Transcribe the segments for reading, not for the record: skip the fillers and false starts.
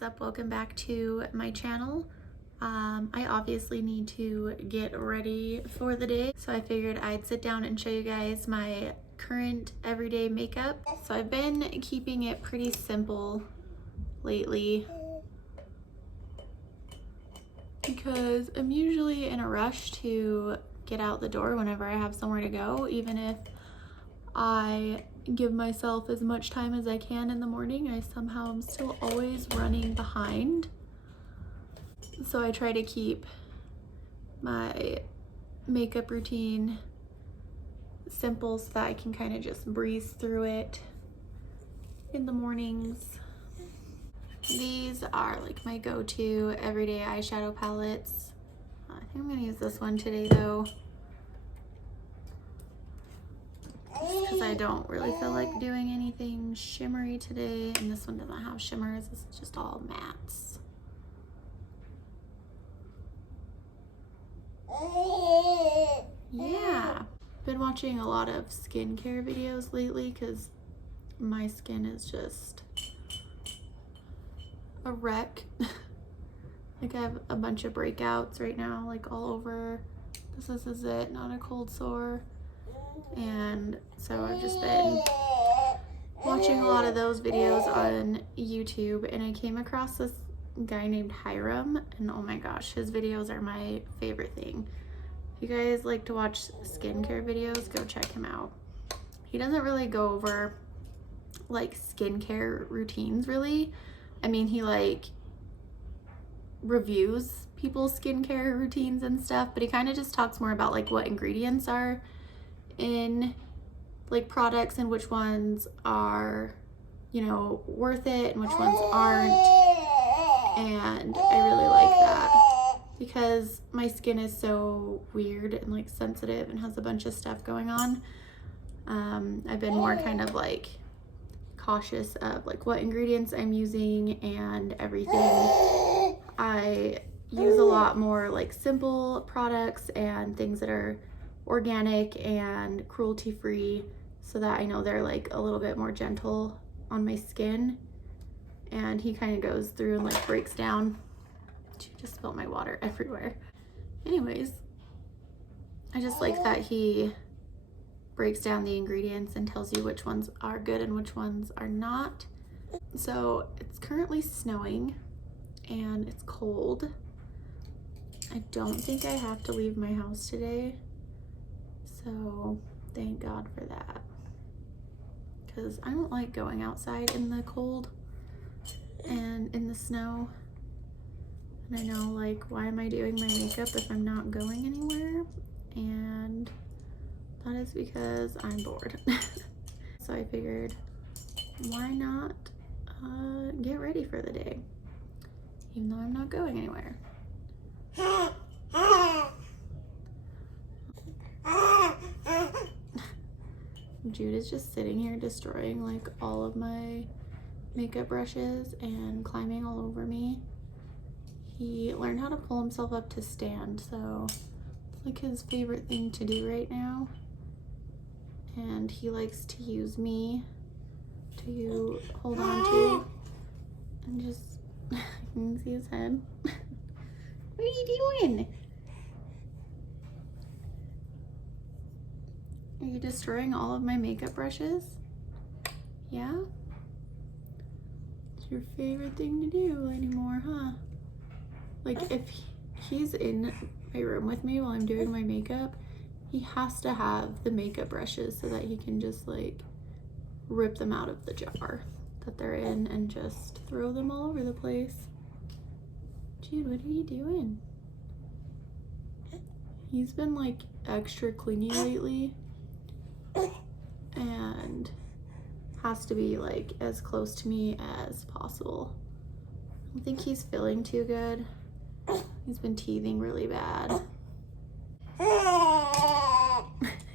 what's up? Welcome back to my channel. I obviously need to get ready for the day, so I figured I'd sit down and show you guys my current everyday makeup. So I've been keeping it pretty simple lately because I'm usually in a rush to get out the door whenever I have somewhere to go, even if I give myself as much time as I can in the morning. I somehow am still always running behind. So I try to keep my makeup routine simple so that I can kind of just breeze through it in the mornings. These are like my go-to everyday eyeshadow palettes. I think I'm gonna use this one today though, because I don't really feel like doing anything shimmery today, and this one doesn't have shimmers. This is just all mattes. Yeah, been watching a lot of skincare videos lately because my skin is just a wreck. Like I have a bunch of breakouts right now, like all over. This is it, not a cold sore. And so I've just been watching a lot of those videos on YouTube, and I came across this guy named Hiram, and oh my gosh, his videos are my favorite thing. If you guys like to watch skincare videos, go check him out. He doesn't really go over like skincare routines really. I mean, he like reviews people's skincare routines and stuff, but he kind of just talks more about like what ingredients are in like products and which ones are, you know, worth it and which ones aren't. And I really like that because my skin is so weird and like sensitive and has a bunch of stuff going on. I've been more kind of like cautious of like what ingredients I'm using and everything. I use a lot more like simple products and things that are organic and cruelty free, so that I know they're like a little bit more gentle on my skin. And he kind of goes through and like breaks down. Just spilled my water everywhere. Anyways, I just like that he breaks down the ingredients and tells you which ones are good and which ones are not. So it's currently snowing and it's cold. I don't think I have to leave my house today, so thank God for that, because I don't like going outside in the cold and in the snow. And I know, like, why am I doing my makeup if I'm not going anywhere? And that is because I'm bored. So I figured, why not get ready for the day, even though I'm not going anywhere. Jude is just sitting here destroying like all of my makeup brushes and climbing all over me. He learned how to pull himself up to stand, so it's like his favorite thing to do right now. And he likes to use me to hold on to and just, you can see his head. What are you doing? Are you destroying all of my makeup brushes? Yeah? It's your favorite thing to do anymore, huh? Like, if he's in my room with me while I'm doing my makeup, he has to have the makeup brushes so that he can just like rip them out of the jar that they're in and just throw them all over the place. Jude, what are you doing? He's been like extra clingy lately and has to be like as close to me as possible. I don't think he's feeling too good. He's been teething really bad.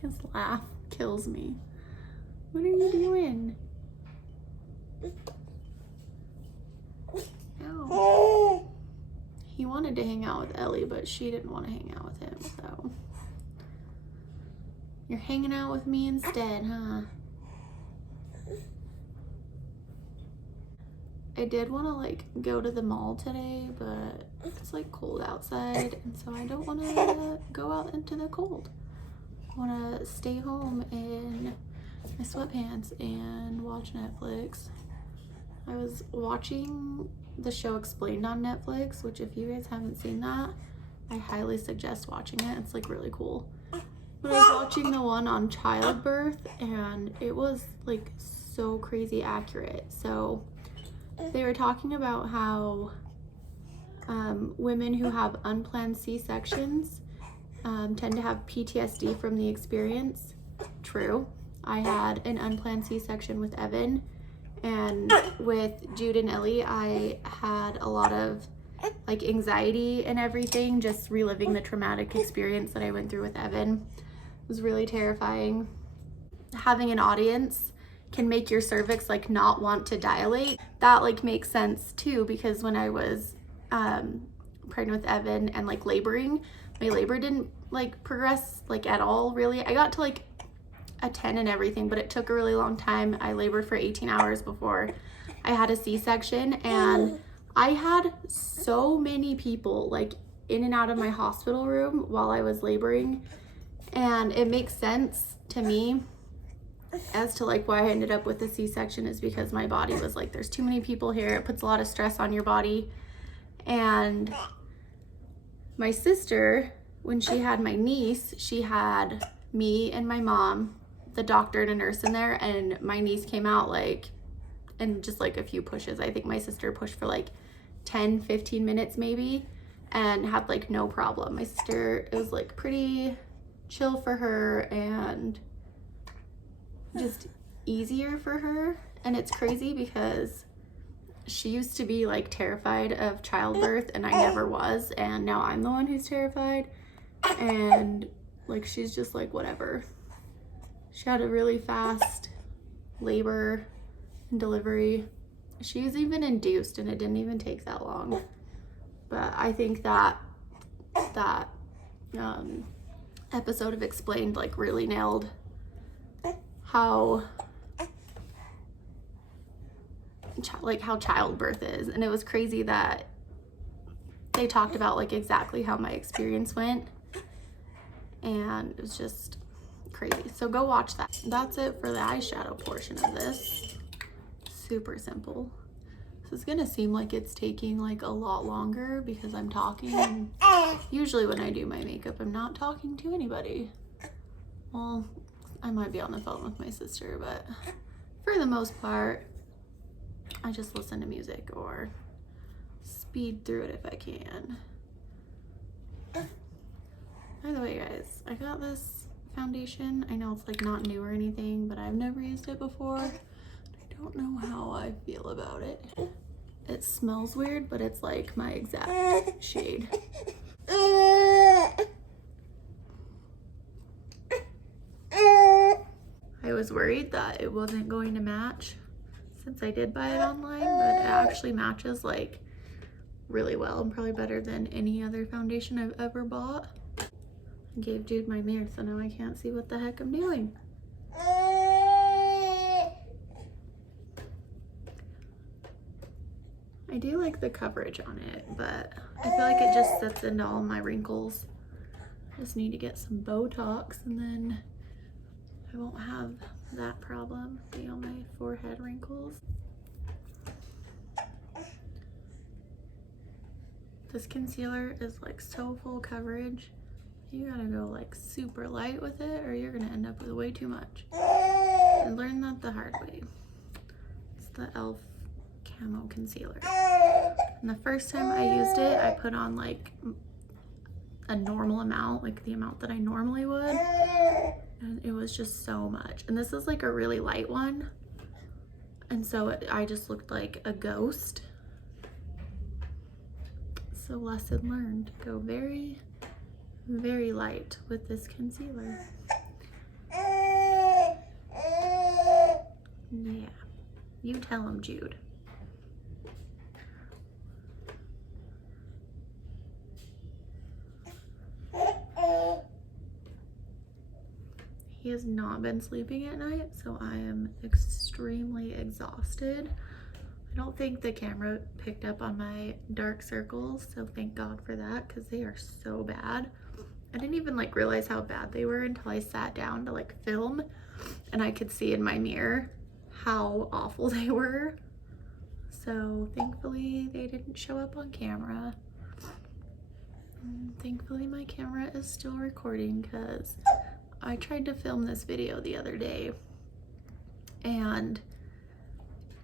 His laugh kills me. What are you doing? Ow. He wanted to hang out with Ellie, but she didn't want to hang out with him, so. You're hanging out with me instead, huh? I did want to like go to the mall today, but it's like cold outside, and so I don't want to go out into the cold. I want to stay home in my sweatpants and watch Netflix. I was watching the show Explained on Netflix, which if you guys haven't seen that, I highly suggest watching it. It's like really cool. But I was watching the one on childbirth, and it was like so crazy accurate. So they were talking about how women who have unplanned C-sections tend to have PTSD from the experience. True. I had an unplanned C-section with Evan, and with Jude and Ellie, I had a lot of like anxiety and everything, just reliving the traumatic experience that I went through with Evan. It was really terrifying. Having an audience can make your cervix like not want to dilate. That like makes sense too, because when I was pregnant with Evan and like laboring, my labor didn't like progress like at all really. I got to like a 10 and everything, but it took a really long time. I labored for 18 hours before I had a C-section, and I had so many people like in and out of my hospital room while I was laboring, and it makes sense to me as to like why I ended up with a C-section, is because my body was like, there's too many people here. It puts a lot of stress on your body. And my sister, when she had my niece, she had me and my mom, the doctor and a nurse in there, and my niece came out like in just like a few pushes. I think my sister pushed for like 10-15 minutes maybe, and had like no problem. My sister, it was like pretty chill for her and just easier for her. And it's crazy because she used to be like terrified of childbirth, and I never was, and now I'm the one who's terrified, and like she's just like whatever. She had a really fast labor and delivery. She was even induced, and it didn't even take that long. But I think that episode of Explained like really nailed how childbirth is. And it was crazy that they talked about like exactly how my experience went, and it was just crazy. So go watch that. That's it for the eyeshadow portion of this. Super simple. This is gonna seem like it's taking like a lot longer because I'm talking, and usually when I do my makeup I'm not talking to anybody. Well, I might be on the phone with my sister, but for the most part I just listen to music or speed through it if I can. By the way, guys, I got this foundation. I know it's like not new or anything, but I've never used it before. I don't know how I feel about it. It smells weird, but it's like my exact shade. I was worried that it wasn't going to match since I did buy it online, but it actually matches like really well, and probably better than any other foundation I've ever bought. I gave Jude my mirror, so now I can't see what the heck I'm doing. I do like the coverage on it, but I feel like it just sets into all my wrinkles. I just need to get some Botox, and then I won't have that problem. See all my forehead wrinkles. This concealer is like so full coverage. You gotta go like super light with it, or you're gonna end up with way too much. I learned that the hard way. It's the e.l.f. Camo Concealer. And the first time I used it, I put on like a normal amount, like the amount that I normally would, and it was just so much. And this is like a really light one, and so I just looked like a ghost. So lesson learned, go very, very light with this concealer. Yeah, you tell him, Jude. He has not been sleeping at night, so I am extremely exhausted. I don't think the camera picked up on my dark circles, so thank God for that, because they are so bad. I didn't even like realize how bad they were until I sat down to like film, and I could see in my mirror how awful they were. So thankfully they didn't show up on camera. And thankfully my camera is still recording, because I tried to film this video the other day and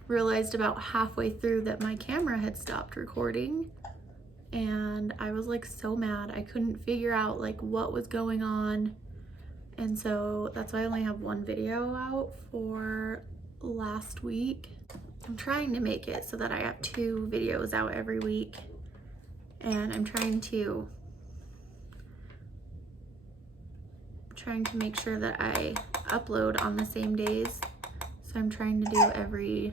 realized about halfway through that my camera had stopped recording, and I was like so mad. I couldn't figure out like what was going on, and so that's why I only have one video out for last week. I'm trying to make it so that I have 2 videos out every week, and I'm trying to make sure that I upload on the same days. So I'm trying to do every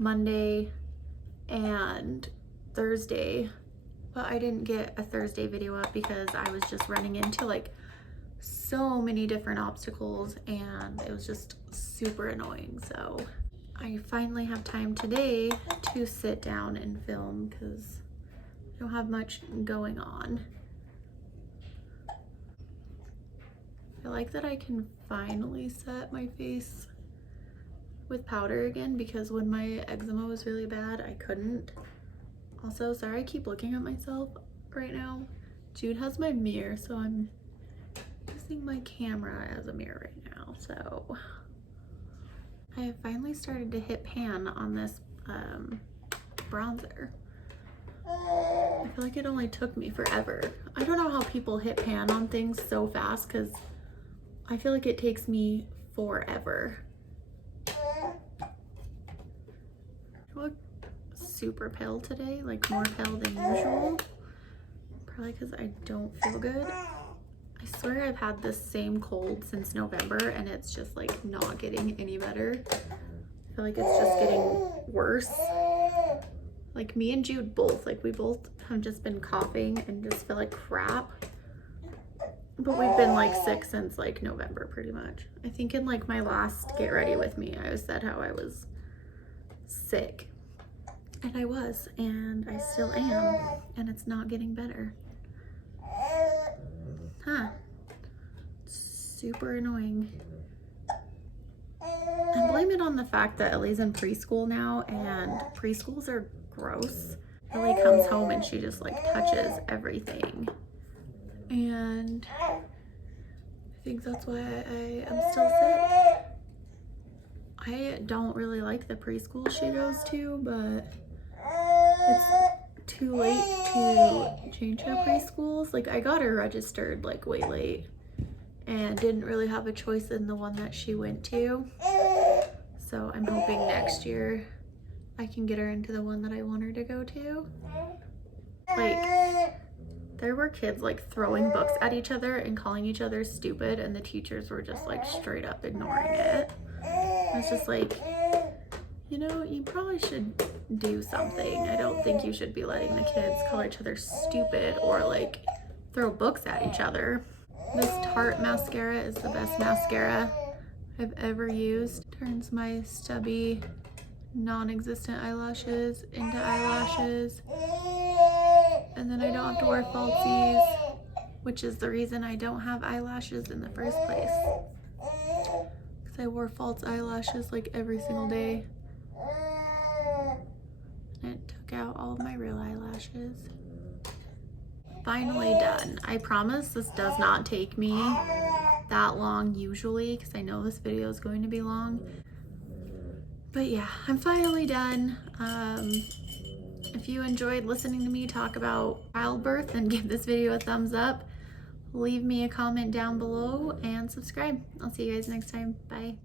Monday and Thursday, but I didn't get a Thursday video up because I was just running into like so many different obstacles, and it was just super annoying. So I finally have time today to sit down and film because I don't have much going on. I like that I can finally set my face with powder again, because when my eczema was really bad, I couldn't. Also, sorry I keep looking at myself right now. Jude has my mirror, so I'm using my camera as a mirror right now. So I have finally started to hit pan on this bronzer. I feel like it only took me forever. I don't know how people hit pan on things so fast, because I feel like it takes me forever. I look super pale today, like more pale than usual. Probably because I don't feel good. I swear I've had this same cold since November, and it's just like not getting any better. I feel like it's just getting worse. Like me and Jude both, like we both have just been coughing and just feel like crap. But we've been like sick since like November pretty much. I think in like my last Get Ready With Me, I said how I was sick. And I was, and I still am, and it's not getting better. Huh. Super annoying. I blame it on the fact that Ellie's in preschool now, and preschools are gross. Ellie comes home and she just like touches everything. And I think that's why I am still sick. I don't really like the preschool she goes to, but it's too late to change her preschools. Like I got her registered like way late and didn't really have a choice in the one that she went to. So I'm hoping next year I can get her into the one that I want her to go to. Like, there were kids like throwing books at each other and calling each other stupid, and the teachers were just like straight up ignoring it. I was just like, you know, you probably should do something. I don't think you should be letting the kids call each other stupid or like throw books at each other. This Tarte mascara is the best mascara I've ever used. Turns my stubby, non-existent eyelashes into eyelashes. And then I don't have to wear falsies, which is the reason I don't have eyelashes in the first place. Because I wore false eyelashes like every single day. And it took out all of my real eyelashes. Finally done. I promise this does not take me that long usually, because I know this video is going to be long. But yeah, I'm finally done. If you enjoyed listening to me talk about childbirth, then give this video a thumbs up. Leave me a comment down below and subscribe. I'll see you guys next time. Bye.